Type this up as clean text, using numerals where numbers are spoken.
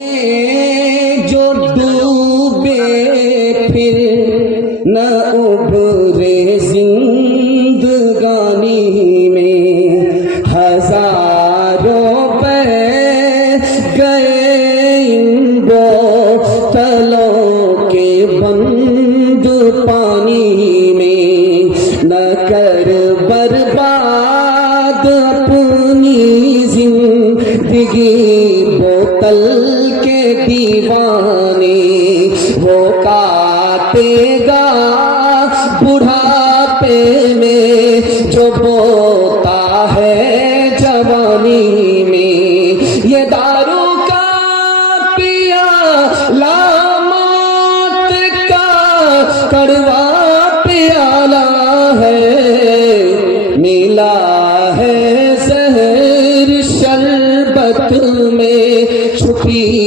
जो डूबे फिर न उभरे जिंदगानी में, हजारों पे गए इन बोतलों के बंद पानी में। न कर बर्बाद अपनी जिंदगी बोतल के दीवाने, वो काटेगा बुढ़ापे में जो बोता है जवानी में। ये दारू का पिया लामत का कड़वा